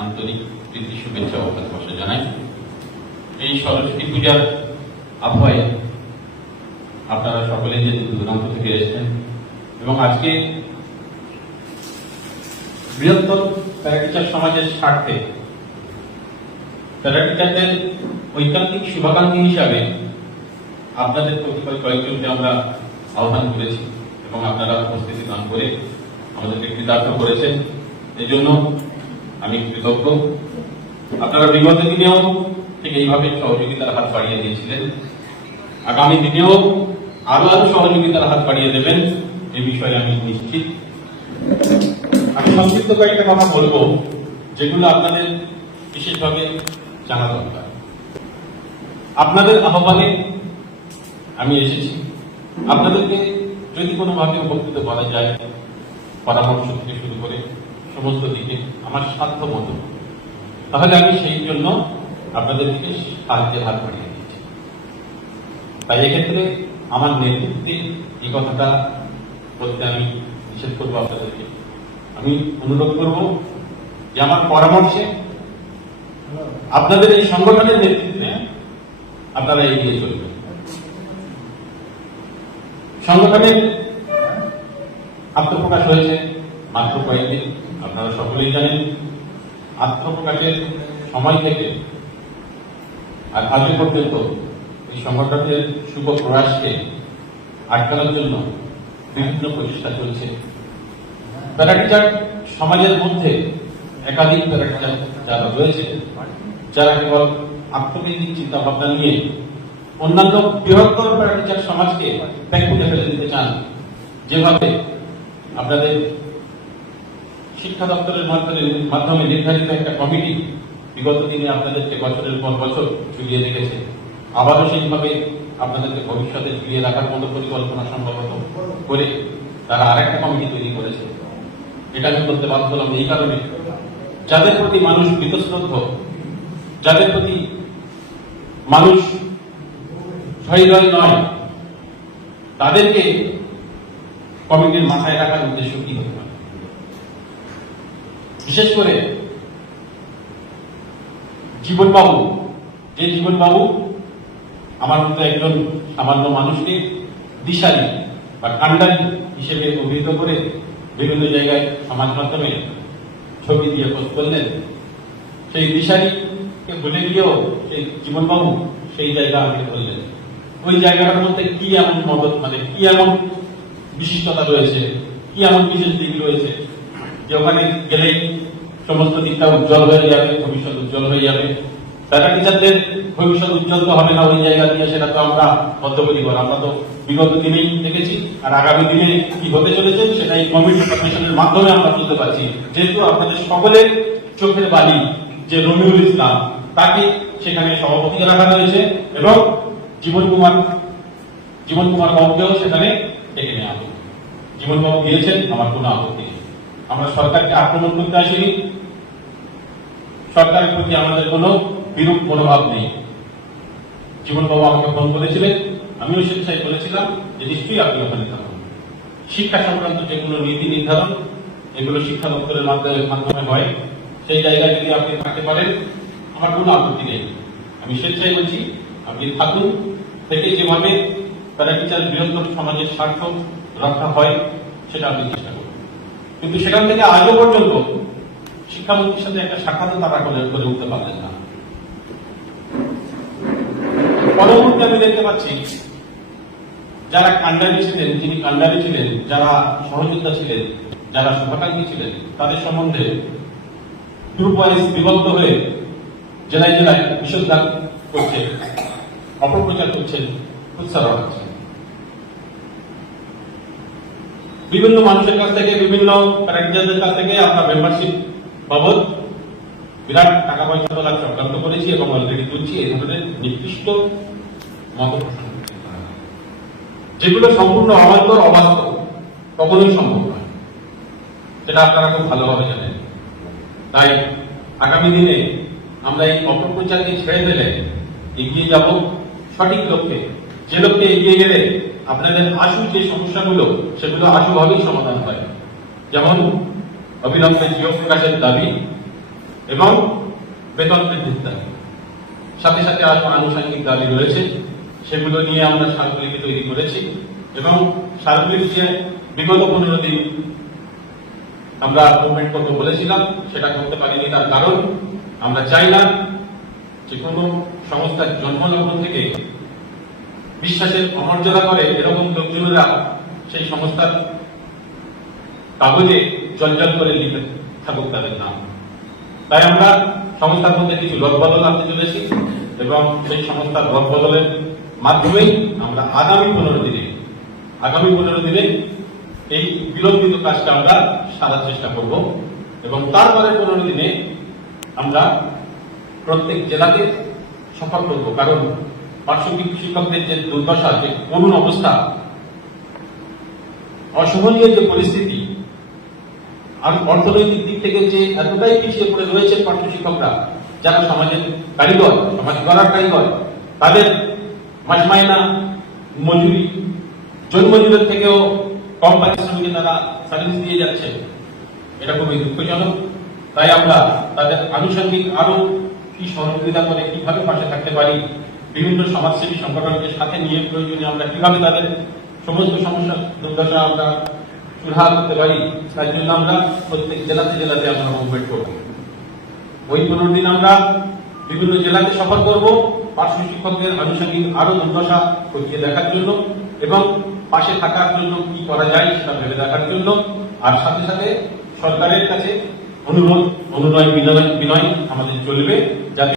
আন্তরিক প্রীতি, শুভেচ্ছা ও ভালোবাসা জানাই। এই সরস্বতী পূজার আবহাওয়ায় আপনারা সকলে যে দূর দূরান্ত থেকে এসেছেন এবং আজকে বৃহত্তর প্যারাটিচার সমাজের স্বার্থে প্যারাটিচারদের ঐকান্তিক শুভাকাঙ্ক্ষী হিসাবে আপনাদের কতিপয় কয়েকজনকে আমরা আহ্বান করেছি এবং আপনারা উপস্থিতি দান করে আমাদেরকে কৃতার্থ করেছেন। এই জন্য আমি কৃতজ্ঞ। আপনারা বিগত দিনেও ঠিক এইভাবে সহযোগিতার হাত বাড়িয়ে দিয়েছিলেন। আগামী দিনেও আরও আরও সহযোগিতার হাত বাড়িয়ে দেবেন, এ বিষয়ে আমি নিশ্চিত। আমি সংক্ষিপ্ত কয়েকটা কথা বলব, যেগুলো আপনাদের বিশেষভাবে জানা দরকার। আপনাদের আহ্বানে আমি এসেছি। আপনাদেরকে যদি কোনোভাবে উপকৃত করা যায়, পরামর্শ থেকে শুরু করে সমস্ত দিকে আমার সাধ্য মতো। তাহলে আমি সেই জন্য আপনাদেরকে সাহায্যের হাত বাড়িয়ে দিচ্ছি। তাই এক্ষেত্রে আমার নেতৃত্বে এই কথাটা বলতে আমি নিষেধ করব আপনাদেরকে। আমি অনুরোধ করব যে আমার পরামর্শে আপনাদের এই সংগঠনের নেতৃত্বে আপনারা এগিয়ে চলবেন। সংগঠনের আত্মপ্রকাশ হয়েছে। মাত্র কয়েকদিন, আপনারা সকলেই জানেন, আত্মপ্রকাশের সময় থেকে আর আজ পর্যন্ত এই সংগঠনের শুভ প্রয়াসকে আটকানোর জন্য বিভিন্ন প্রচেষ্টা চলছে। প্যারাটিচার সমাজের মধ্যে একাধিক প্যারাটিচার যারা রয়েছে, যারা কেবল আত্মকেন্দ্রিক চিন্তা ভাবনা নিয়ে অন্যান্য বৃহত্তর প্যারাটিচার সমাজকে ব্যাকুটে ফেলে দিতে চান, যেভাবে আপনাদের শিক্ষা দপ্তরের মাধ্যমে মাধ্যমে নির্ধারিত একটা কমিটি বিগত দিনে আপনাদেরকে বছরের পর বছর ঝুলিয়ে রেখেছে। আবারও সেইভাবে আপনাদেরকে ভবিষ্যতে ঝুলিয়ে রাখার মতো পরিকল্পনা সম্ভবত করে তারা আরেকটা কমিটি তৈরি করেছে। এটা আমি বলতে বাধ্য হলাম এই কারণে যাদের প্রতি মানুষ বীতশ্রদ্ধ, যাদের প্রতি মানুষ হৃদয় নয়, তাদেরকে কমিটির মাথায় রাখার উদ্দেশ্য কি হতে পারে? বিশেষ করে জীবনবাবু, যে জীবনবাবু আমার মতো একজন সামান্য মানুষকে দিশারি বা কান্ডারি হিসেবে অভিহিত করে বিভিন্ন জায়গায় সমাজ মাধ্যমে ছবি দিয়ে পোস্ট করলেন, সেই দিশারিকে ভুলে গিয়েও সেই জীবনবাবু সেই জায়গা আমাকে ধরলেন। ওই জায়গাটার মধ্যে কি এমন মদত মানে কি এমন বিশিষ্টতা রয়েছে, কি এমন বিশেষ দিক রয়েছে যে ওখানে গেলেই সমস্ত দিকটা উজ্জ্বল হয়ে যাবে, ভবিষ্যৎ উজ্জ্বল হয়ে যাবে। প্যারা টিচারদের ভবিষ্যৎ উজ্জ্বল তো হবে না ওই জায়গা দিয়ে, সেটা তো আমরা বদ্ধপরিকর আমরা তো বিগত দিনেই দেখেছি, আর আগামী দিনে কি হতে চলেছে সেটা এই কমিটি কমিশনের মাধ্যমে আমরা বুঝতে পারছি। যেহেতু আপনাদের সকলের চোখের বালি যে রমিউল ইসলাম, তাকে সেখানে সভাপতি রাখা হয়েছে এবং জীবন কুমার জীবন কুমার বাবুকেও সেখানে ডেকে নেওয়া হবে জীবন বাবু দিয়েছেন আমার কোনো আপত্তি আমরা সরকারকে আক্রমণ করতে আসিনি। সরকারের প্রতি আমাদের কোনো বিরূপ মনোভাব নেই। জীবনবাবু আমাকে ফোন করেছিলেন, আমিও স্বেচ্ছায় বলেছিলাম যে নিশ্চয়ই আপনি ওখানে থাকুন। শিক্ষা সংক্রান্ত যেগুলো নীতি নির্ধারণ, এগুলো শিক্ষা দপ্তরের মাধ্যমে মাধ্যমে হয়, সেই জায়গায় যদি আপনি থাকতে পারেন, আমার কোনো আপত্তি নেই। আমি স্বেচ্ছায় বলছি, আপনি থাকুন। থেকে যেভাবে প্যারাটিচার বৃহত্তর সমাজের স্বার্থ রক্ষা হয়, সেটা আপনি চেষ্টা করুন। কিন্তু সেখান থেকে আজও পর্যন্ত শিক্ষামন্ত্রীর সাথে একটা সাক্ষাৎ তারা করে উঠতে পারলেন না। পরবর্তী আমি দেখতে পাচ্ছি, যারা কান্ডারি ছিলেন, যিনি কান্ডারি ছিলেন, যারা সহযোদ্ধা ছিলেন, যারা শুভাকাঙ্ক্ষী ছিলেন, তাদের সম্বন্ধে গ্রুপ ওয়াইজ বিভক্ত হয়ে জেলায় জেলায় নিষেধাজ্ঞা করছে অপপ্রচার করছেন উৎসাহ হচ্ছেন বিভিন্ন মানুষের কাছ থেকে, বিভিন্ন প্যারাটিচারদের কাছ থেকে আমরা মেম্বারশিপ বাবদ বিরাট টাকা পয়সা তোলা চক্রান্ত করেছি এবং অলরেডি তুলছি এই ধরনের নির্দিষ্ট মত। যেগুলো সম্পূর্ণ অবান্তর, অবাস্তব, কখনোই সম্ভব নয়। সেটা আপনারা খুব ভালোভাবে জানেন। তাই আগামী দিনে আমরা এই অপপ্রচারকে ছেড়ে দিলে এগিয়ে যাব সঠিক লক্ষ্যে। যে লক্ষ্যে এগিয়ে গেলে আপনাদের আশু যে সমস্যাগুলো, সেগুলো আশুভাবেই সমাধান হয়। যেমন অবিলম্বে জিও প্রকাশের দাবি এবং বেতন বৃদ্ধির দাবি। সাথে সাথে আরও আনুষঙ্গিক দাবি রয়েছে। সেগুলো নিয়ে আমরা সারগুলিকে তৈরি করেছি এবং সারগুলির যে বিগত পনেরো দিন আমরা মুভমেন্ট করতে বলেছিলাম, সেটা করতে পারিনি তার কারণ আমরা চাই না যে কোনো সংস্থার জন্মলগ্ন থেকে বিশ্বাসের অমর্যাদা করে এরকম লোকজনেরা সেই সংস্থার কাগজে জঞ্জাল করে লিখে থাকুক তাদের নাম। তাই আমরা সংস্থার মধ্যে কিছু রদবদল আনতে চলেছি এবং সেই সংস্থার রদবদলের মাধ্যমেই আমরা আগামী পনেরো দিনে, আগামী পনেরো দিনে এই বিলম্বিত কাজটা আমরা সারার চেষ্টা করব এবং তারপরে পনেরো দিনে আমরা প্রত্যেক জেলাকে সফল করব। কারণ পার্শ্ব শিক্ষকদের যে দুর্দশা, যে করুণ অবস্থা, অসহনীয় যে পরিস্থিতি, আর অর্থনৈতিক দিক থেকে যে এতটাই পিছিয়ে পড়ে রয়েছে পার্শ্ব শিক্ষকরা, যারা সমাজের কারিগর, সমাজ গড়ার কারিগর, তাদের মাস মাইনা মজুরি, জন্মজুরের থেকেও কম পারিশ্রমিকে তারা সার্ভিস দিয়ে যাচ্ছে, এটা খুবই দুঃখজনক। তাই আমরা তাদের আনুষঙ্গিক আরও কি সহযোগিতা করে কীভাবে পাশে থাকতে পারি বিভিন্ন সমাজসেবী সংগঠনকে সাথে নিয়ে প্রয়োজনে আমরা কীভাবে তাদের সমস্ত সমস্যা দুর্দশা আমরা সুরাহা করতে পারি, তার জন্য আমরা প্রত্যেক জেলাতে জেলাতে আমরা মুভমেন্ট করব। ওই পনেরো দিন আমরা বিভিন্ন জেলাতে সফর করব। পার্শ্ব শিক্ষকদের আনুষঙ্গিক আরও দুর্দশা খতিয়ে দেখার জন্য এবং পাশে থাকার জন্য কি করা যায় সেটা ভেবে দেখার জন্য। আর সাথে সাথে সরকারের কাছে অনুরোধ, অনুনয়, বিনয় বিনয় আমাদের চলবে যাতে